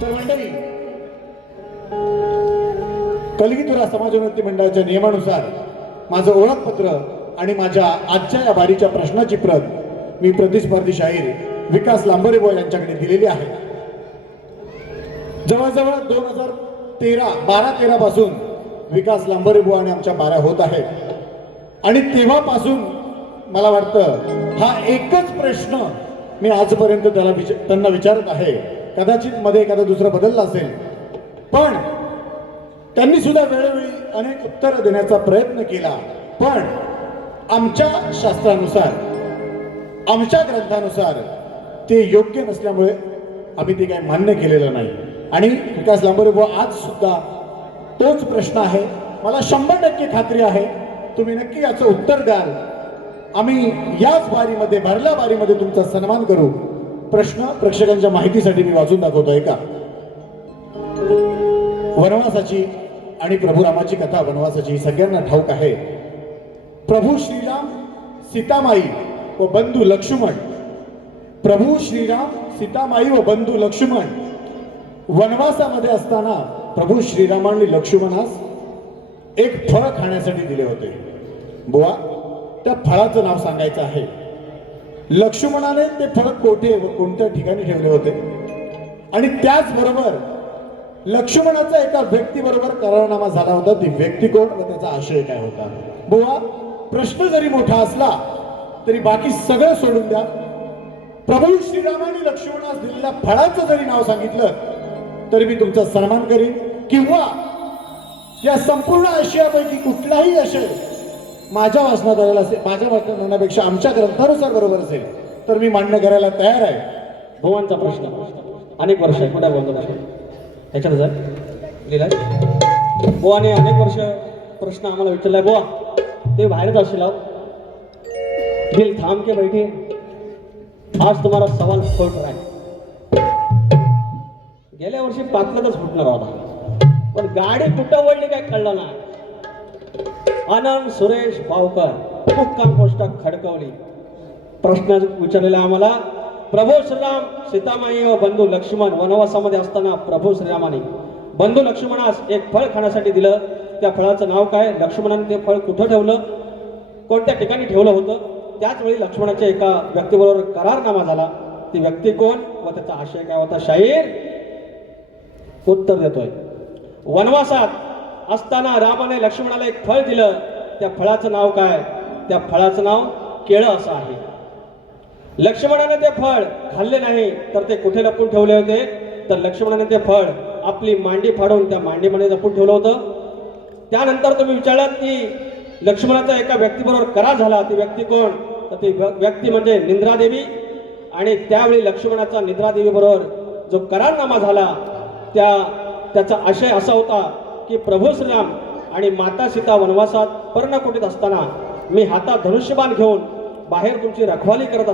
तर मंडळी, कलगीतुरा समाजोन्नती मंडळाच्या नियमानुसार माझं ओळखपत्र आणि माझ्या आजच्या या बारीच्या प्रश्नाची प्रत मी प्रतिस्पर्धी शाहीर विकास लांबरेबुवा यांच्याकडे दिलेली आहे. जवळजवळ 2012-13 पासून विकास लांबरेबुवा आणि आमच्या बाऱ्या होत आहेत आणि तेव्हापासून मला वाटतं हा एकच प्रश्न मी आजपर्यंत त्यांना विचारत आहे. कदाचित मध्ये एखादा दुसरा बदलला असेल, पण त्यांनी सुद्धा वेळोवेळी अनेक उत्तरं देण्याचा प्रयत्न केला, पण आमच्या शास्त्रानुसार, आमच्या ग्रंथानुसार ते योग्य नसल्यामुळे आम्ही ते काही मान्य केलेलं नाही. आणि विकास लांबरेबुवा आज सुद्धा तोच प्रश्न आहे. मला 100% खात्री आहे तुम्ही नक्की याचं उत्तर द्याल. आम्ही याच बारीमध्ये, भरल्या बारीमध्ये तुमचा सन्मान करू. प्रश्न प्रेक्षकांच्या माहितीसाठी मी वाचून दाखवतोय का. वनवासाची आणि प्रभू रामाची कथा वनवासाची सगळ्यांना ठाऊक आहे. प्रभू श्रीराम, सीतामाई व बंधू लक्ष्मण, प्रभू श्रीराम, सीतामाई व बंधू लक्ष्मण वनवासामध्ये असताना प्रभू श्रीरामांनी लक्ष्मणास एक फळ खाण्यासाठी दिले होते. बुवा, त्या फळाचं नाव सांगायचं आहे. लक्ष्मणाने ते फळ कोठे व कोणत्या ठिकाणी ठेवले होते आणि त्याचबरोबर लक्ष्मणाचा एका व्यक्तीबरोबर करारनामा झाला होता. ती व्यक्ती कोण व त्याचा आशय काय होता. बुवा, प्रश्न जरी मोठा असला तरी बाकी सगळं सोडून द्या. प्रभू श्रीरामाने लक्ष्मणास दिलेल्या फळाचं जरी नाव सांगितलं तरी मी तुमचा सन्मान करीन, किंवा या संपूर्ण आशयापैकी कुठलाही आशय माझ्या वाचनात आलेला असेल, माझ्या वाचनापेक्षा आमच्या ग्रंथानुसार बरोबर असेल तर मी मान्य करायला तयार आहे. भुवनचा प्रश्न अनेक वर्ष कुठे बोलतो ह्याच्यात जर लिहिलाय बुवाने अनेक वर्ष प्रश्न आम्हाला विचारलाय. बुवा, ते बाहेरच असेल. दिल थांब के बैठे, आज तुम्हाला सवाल फुट रहा है. गेल्या वर्षी पाचलाच फुटणार होता, पण गाडी कुठं वळली काय कळलं नाही. आनंद सुरेश भावकर, मुक्काम पोस्ट खडकवली. प्रश्न विचारलेला आम्हाला, प्रभू श्रीराम, सीतामाई व बंधू लक्ष्मण वनवासामध्ये असताना प्रभू श्रीरामाने बंधू लक्ष्मणास एक फळ खाण्यासाठी दिलं. त्या फळाचं नाव काय? लक्ष्मणाने ते फळ कुठं ठेवलं, कोणत्या ठिकाणी ठेवलं होतं? त्याच वेळी लक्ष्मणाच्या एका व्यक्तीबरोबर करारनामा झाला. ती व्यक्ती कोण व त्याचा आशय काय होता? शाहीर उत्तर देतोय. वनवासात असताना रामाने लक्ष्मणाला एक फळ दिलं. त्या फळाचं नाव काय? त्या फळाचं नाव केळं असं आहे. लक्ष्मणाने ते फळ खाल्ले नाही तर ते कुठे लपून ठेवले होते? तर लक्ष्मणाने ते फळ आपली मांडी फाडून त्या मांडीमध्ये लपून ठेवलं होतं. त्यानंतर तुम्ही विचारलात की लक्ष्मणाचा एका व्यक्तीबरोबर करार झाला. ती व्यक्ती कोण? तर ती व्यक्ती म्हणजे निंद्रादेवी. आणि त्यावेळी लक्ष्मणाचा निंद्रादेवी बरोबर जो करारनामा झाला त्याचा आशय असा होता की प्रभू श्रीराम आणि माता सीता वनवासात पर्णकुटीत असताना मी हातात धनुष्यबाण घेऊन बाहेर तुमची रखवाली करत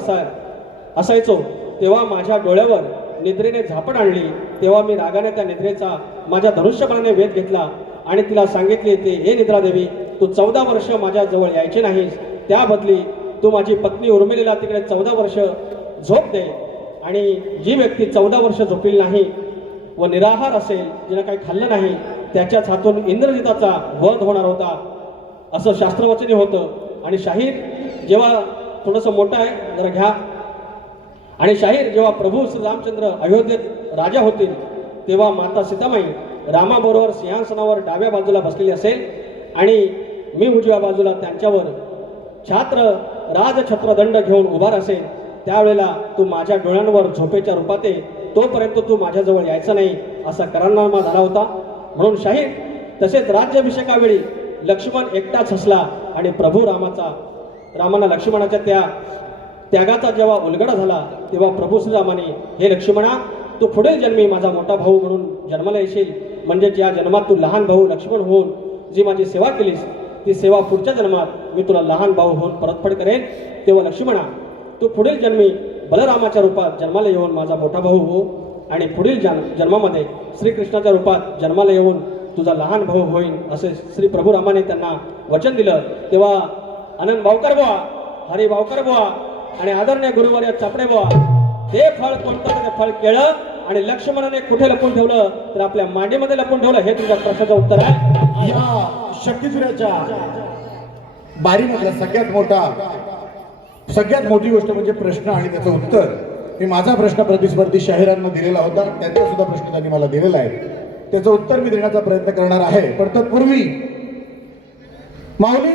असायचो, तेव्हा माझ्या डोळ्यावर निद्रेने झापड आणली. तेव्हा मी रागाने त्या निद्रेचा माझ्या धनुष्यबाणाने वेध घेतला आणि तिला सांगितले, ते हे निद्रादेवी, तू 14 वर्ष माझ्या जवळ यायचे नाहीस, त्या बदली तू माझी पत्नी उर्मिलेला तिकडे 14 वर्ष झोप दे. आणि जी व्यक्ती 14 वर्ष झोपली नाही व निराहार असेल, जिने काही खाल्लं नाही, त्याच्याच हातून इंद्रजिताचा वध होणार होता, असं शास्त्रवचनी होतं. आणि शाहीर जेव्हा थोडंसं मोठं आहे जरा घ्या. आणि शाहीर जेव्हा प्रभू श्री रामचंद्र अयोध्येत राजा होतील तेव्हा माता सीतामाई रामाबरोबर सिंहासनावर डाव्या बाजूला बसलेली असेल आणि मी उजव्या बाजूला त्यांच्यावर राजछत्रदंड घेऊन उभा असेल. त्यावेळेला तू माझ्या डोळ्यांवर झोपेच्या रूपात ये, तोपर्यंत तू माझ्याजवळ यायचं नाही, असा करारनामा झाला होता. म्हणून शाहीर तसेच राज्याभिषेकावेळी लक्ष्मण एकटाच हसला आणि प्रभू रामाला लक्ष्मणाच्या त्या त्यागाचा जेव्हा उलगडा झाला तेव्हा प्रभू श्रीरामाने, हे लक्ष्मणा, तू पुढील जन्मी माझा मोठा भाऊ म्हणून जन्माला येशील, म्हणजे ज्या जन्मात तू लहान भाऊ लक्ष्मण होऊन जी माझी सेवा केलीस ती सेवा पुढच्या जन्मात मी तुला लहान भाऊ होऊन परतफेड करेन. तेव्हा लक्ष्मणा, तू पुढील जन्मी बलरामाच्या रूपात जन्माला येऊन माझा मोठा भाऊ हो आणि पुढील जन्मामध्ये श्रीकृष्णाच्या रूपात जन्माला येऊन तुझा लहान भाऊ होईल, असे श्री प्रभू रामाने त्यांना वचन दिलं. तेव्हा आनंद भावकर बुवा, हरी भावकर बुवा, आणि आदरणीय गुरुवर्य चापडे बुवा ते फळ कोणतं तर ते फळ केळं आणि लक्ष्मणाने कुठे लपून ठेवलं तर आपल्या मांडीमध्ये लपून ठेवलं हे तुमच्या प्रश्नाचं उत्तर आहे या शक्तिजुराच्या बारीमधला सगळ्यात मोठी गोष्ट म्हणजे प्रश्न आणि त्याचं उत्तर. मी माझा प्रश्न प्रतिस्पर्धी शाहिरांना दिलेला होता, त्यांचा सुद्धा प्रश्न त्यांनी मला दिलेला आहे, त्याचं उत्तर मी देण्याचा प्रयत्न करणार आहे. पण तत्पूर्वी माऊली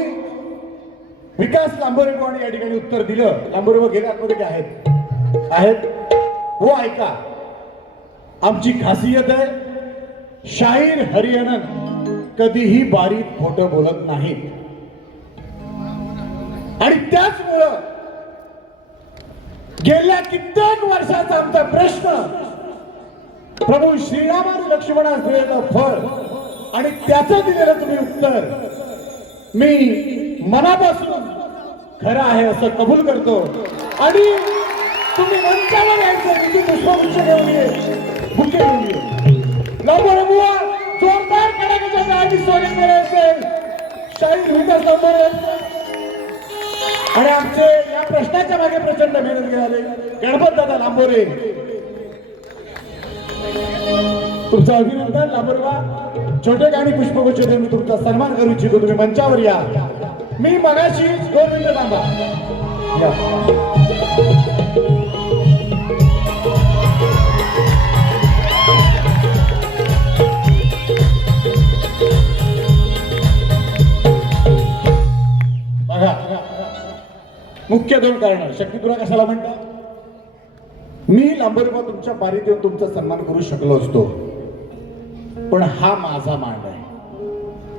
विकास लांबोरेबाने या ठिकाणी उत्तर दिलं. लांबोरेबा गेले आतमध्ये काय आहेत हो ऐका, आमची खासियत आहे शाहीर हरिहरन कधीही बारीत खोटं बोलत नाही आणि त्याचमुळं गेल्या कित्येक वर्षाचा आमचा प्रश्न प्रभू श्रीराम आणि लक्ष्मणास दिलेलं फळ आणि त्याचं दिलेलं तुम्ही उत्तर मी मनापासून खरं आहे असं कबूल करतो. आणि तुम्ही मंचावर यायचं म्हणजे पुष्पगुच्छ घेऊन ये, बुके घेऊन ये. लांबोरेबुवा जोरदार कडाक्याच्या गाडी स्वागत करायचे शाहीर विकास लांबोरे आणि आमचे या प्रश्नाच्या मागे प्रचंड मेहनत घेणारे गणपत दादा लांबोरे. तुमचं अभिनंदन लांबोरेबा. छोटे गाणी पुष्पगुच्छ देऊन मी तुमचा सन्मान करू इच्छितो. तुम्ही मंचावर या. मी मगाशी 2 मिनिटं थांबा या. मुख्य 2 कारण शक्तिपुरा कशाला म्हणतात. मी लांबोरेबा तुमच्या पारीत येऊन तुमचा सन्मान करू शकलो असतो, पण हा माझा मांड आहे.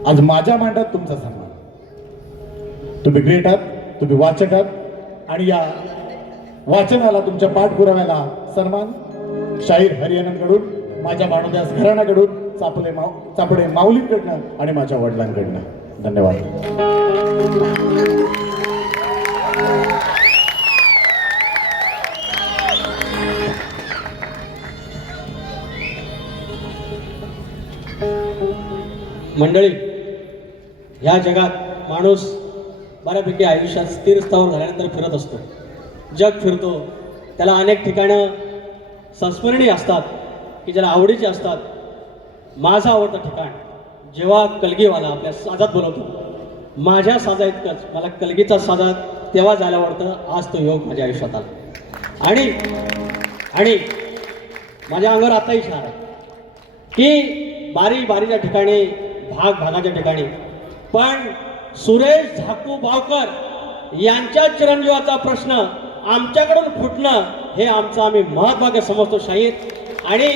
आज माझ्या मांडात तुमचा सन्मान. तुम्ही ग्रेट आहात, तुम्ही वाचक आहात आणि या वाचनाला तुमच्या पाठपुराव्याला सन्मान शाहीर हरिहरनकडून, माझ्या भानुदास घराण्याकडून, चापडे माऊलींकडनं आणि माझ्या वडिलांकडनं. धन्यवाद. मंडळी, ह्या जगात माणूस बऱ्यापैकी आयुष्यात स्थिर स्थावर झाल्यानंतर फिरत असतो. जग फिरतो, त्याला अनेक ठिकाणं संस्मरणीय असतात की ज्याला आवडीचे असतात. माझं आवडतं ठिकाण जेव्हा कलगीवाला आपल्या साजात बोलवतो, माझ्या साजा इतकंच मला कलगीचा साजा तेव्हा जायला आवडतं. आज तो योग माझ्या आयुष्यात आला आणि माझ्या अंगावर आताही छान आहे की बारीच्या ठिकाणी, भागाच्या ठिकाणी, पण सुरेश झाकू बावकर यांच्या चिरंजीवाचा प्रश्न आमच्याकडून फुटणं हे आमचं आम्ही महत्त्वाचं समजतो शाहीर. आणि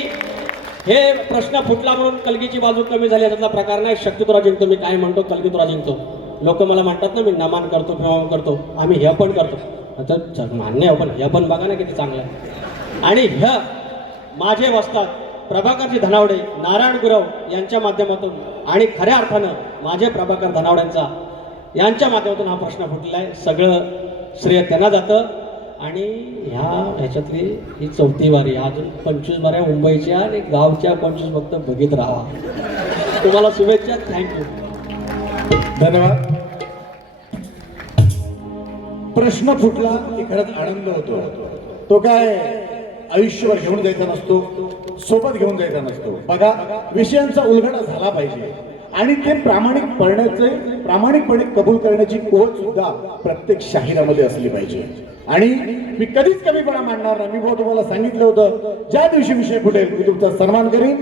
हे प्रश्न फुटला म्हणून कलगीची बाजू कमी झाली याचा प्रकार नाही. शक्तितुरा जिंकतो, मी काय म्हणतो कलगीतुरा जिंकतो. लोक मला म्हणतात ना मी नमान करतो किंवा करतो, आम्ही हे पण करतो. आता मान्य पण हे पण बघा ना किती चांगलं आहे. आणि ह्या माझे वस्तात प्रभाकरजी धनावडे, नारायण गुरव यांच्या माध्यमातून आणि खऱ्या अर्थानं माझे प्रभाकर धनावड्यांचा यांच्या माध्यमातून हा प्रश्न फुटलेला आहे. सगळं श्रेय त्यांना जातं. आणि ह्याच्यातली ही 4थी वारी, अजून 25 वाऱ्या मुंबईच्या आणि गावच्या 25 फक्त बघित राहा. तुम्हाला शुभेच्छा. थँक्यू. धन्यवाद. प्रश्न फुटला की खरंच आनंद होतो. तो काय आयुष्यभर घेऊन जायचा नसतो, सोबत घेऊन जायचा नसतो. बघा, विषयांचा उलगडा झाला पाहिजे आणि ते प्रामाणिकपणे कबूल करण्याची ओढ सुद्धा प्रत्येक शाहिरामध्ये असली पाहिजे. आणि मी कधीच कमीपणा मानणार नाही. मी तुम्हाला सांगितलं होतं, ज्या दिवशी विषय फुटेल मी तुमचा सन्मान करीन.